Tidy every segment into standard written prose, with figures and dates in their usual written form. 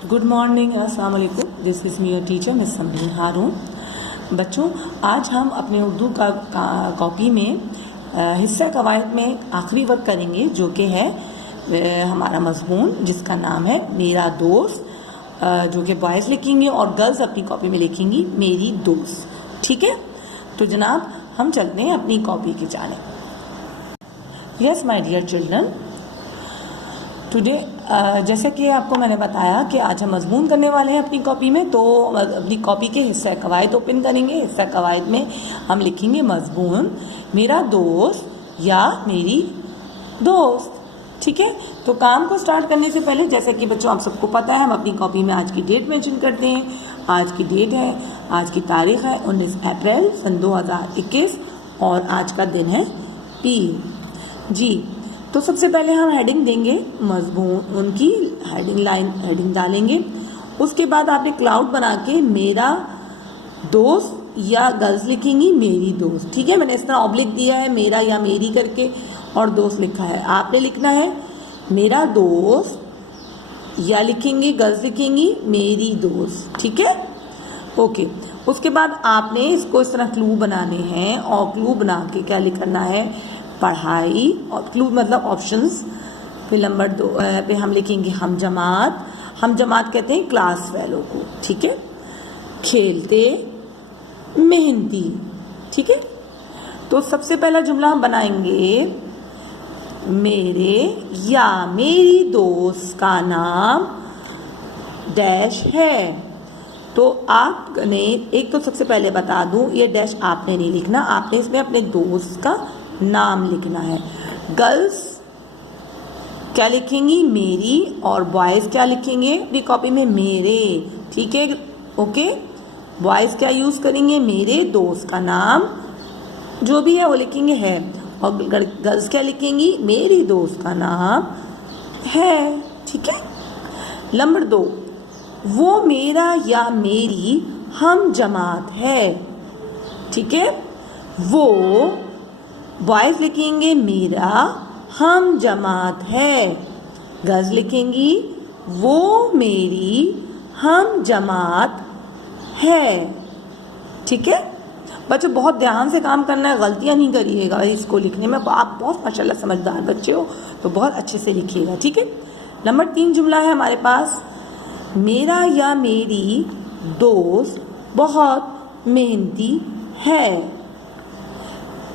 Good morning, अस्सलाम वालेकुम। This is me your teacher miss Samreen Haroon. बच्चों, आज हम अपने उर्दू का कॉपी में हिस्सा कवायद में आखिरी वर्क करेंगे, जो कि है हमारा मज़मून, जिसका नाम है मेरा दोस्त, जो कि बॉयज़ लिखेंगे और गर्ल्स अपनी कॉपी में लिखेंगी मेरी दोस्त। ठीक है, तो जनाब हम चलते हैं अपनी कॉपी की जानिब। Yes my dear children, today जैसे कि आपको मैंने बताया कि आज हम मजमून करने वाले हैं अपनी कॉपी में, तो अपनी कॉपी के हिस्सा कवायद ओपन करेंगे। हिस्सा कवायद में हम लिखेंगे मजमून मेरा दोस्त या मेरी दोस्त। ठीक है, तो काम को स्टार्ट करने से पहले, जैसे कि बच्चों आप सबको पता है, हम अपनी कॉपी में आज की डेट मेंशन करते हैं। आज की डेट है, आज की तारीख है 19 अप्रैल सन 2021 और आज का दिन है पीर जी। तो सबसे पहले हम हेडिंग देंगे मजमून, उनकी हेडिंग डालेंगे। उसके बाद आपने क्लाउड बना के मेरा दोस्त या गर्ल्स लिखेंगी मेरी दोस्त। ठीक है, मैंने इस तरह ऑब्लिक दिया है, मेरा या मेरी करके, और दोस्त लिखा है। आपने लिखना है मेरा दोस्त या लिखेंगी गर्ल्स लिखेंगी मेरी दोस्त। ठीक है, ओके। उसके बाद आपने इसको इस तरह क्लू बनाने हैं, और क्लू बना के क्या लिखना है, पढ़ाई, और क्लू मतलब ऑप्शंस। फिर नंबर 2 पे हम लिखेंगे हम जमात कहते हैं क्लास फेलो को। ठीक है, खेलते मेहंदी। ठीक है, तो सबसे पहला जुमला हम बनाएंगे मेरे या मेरी दोस्त का नाम डैश है। तो आपने एक तो सबसे पहले बता दूं, ये डैश आपने नहीं लिखना, आपने इसमें अपने दोस्त का नाम लिखना है। गर्ल्स क्या लिखेंगी मेरी, और बॉयज़ क्या लिखेंगे अपनी कॉपी में मेरे। ठीक है, ओके। बॉयज़ क्या यूज़ करेंगे, मेरे दोस्त का नाम जो भी है वो लिखेंगे है, और गर्ल्स क्या लिखेंगी मेरी दोस्त का नाम है। ठीक है, नंबर 2, वो मेरा या मेरी हम जमात है। ठीक है, वो बॉयज़ लिखेंगे मेरा हम जमात है, गर्ल्स लिखेंगी वो मेरी हम जमात है। ठीक है बच्चों, बहुत ध्यान से काम करना है, गलतियां नहीं करिएगा इसको लिखने में। आप बहुत माशाल्लाह समझदार बच्चे हो, तो बहुत अच्छे से लिखिएगा। ठीक है, नंबर 3 जुमला है हमारे पास, मेरा या मेरी दोस्त बहुत मेहनती है।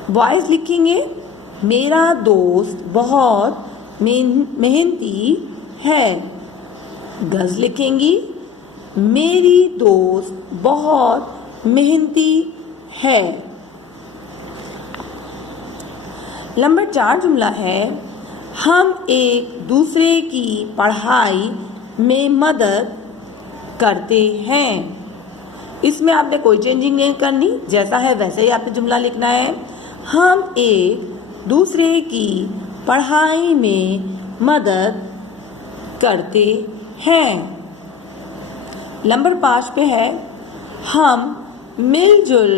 बॉयज़ लिखेंगे मेरा दोस्त बहुत मेहनती है, गर्ल्स लिखेंगी मेरी दोस्त बहुत मेहनती है। नंबर 4 जुमला है, हम एक दूसरे की पढ़ाई में मदद करते हैं। इसमें आपने कोई चेंजिंग नहीं करनी, जैसा है वैसे ही आपने जुमला लिखना है। हम एक दूसरे की पढ़ाई में मदद करते हैं। नंबर 5 पे है, हम मिलजुल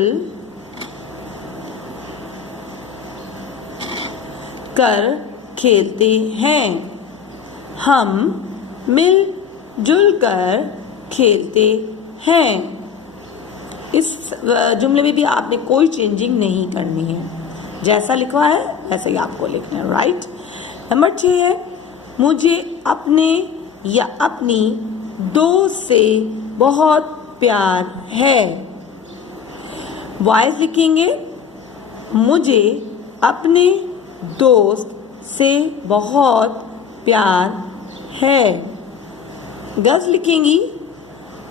कर खेलते हैं। हम मिलजुल कर खेलते हैं। इस जुमले में भी आपने कोई चेंजिंग नहीं करनी है, जैसा लिखा है वैसे ही आपको लिखना है। राइट। नंबर 6 है, मुझे अपने या अपनी दोस्त से बहुत प्यार है। बॉयज़ लिखेंगे मुझे अपने दोस्त से बहुत प्यार है। गर्ल्स लिखेंगी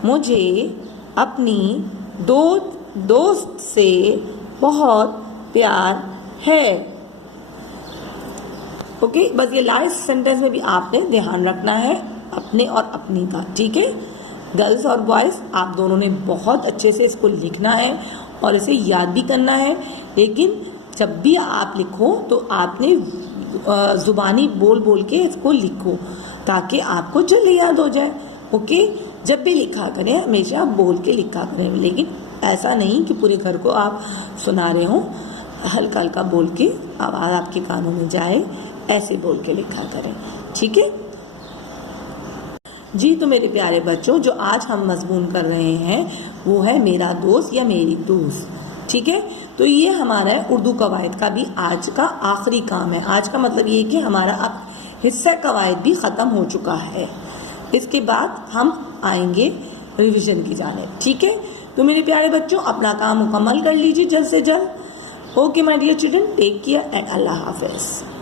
मुझे अपनी दोस्त से बहुत प्यार है। ओके, बस ये लास्ट सेंटेंस में भी आपने ध्यान रखना है अपने और अपनी का। ठीक है, गर्ल्स और बॉयज़ आप दोनों ने बहुत अच्छे से इसको लिखना है और इसे याद भी करना है। लेकिन जब भी आप लिखो तो आपने ज़ुबानी बोल बोल के इसको लिखो, ताकि आपको जल्दी याद हो जाए। ओके, जब भी लिखा करें हमेशा बोल के लिखा करें, लेकिन ऐसा नहीं कि पूरे घर को आप सुना रहे हो, हल्का हल्का बोल के आवाज़ आपके कानों में जाए, ऐसे बोल के लिखा करें। ठीक है, जी तो मेरे प्यारे बच्चों, जो आज हम मजमून कर रहे हैं वो है मेरा दोस्त या मेरी दोस्त। ठीक है, तो ये हमारा उर्दू कवायद का भी आज का आखिरी काम है। आज का मतलब ये कि हमारा अब हिस्सा कवायद भी ख़त्म हो चुका है। इसके बाद हम आएंगे रिवीजन की जानिब। ठीक है, तो मेरे प्यारे बच्चों अपना काम मुकम्मल कर लीजिए जल्द से जल्द। Okay my dear children, take care and अल्लाह हाफिज़।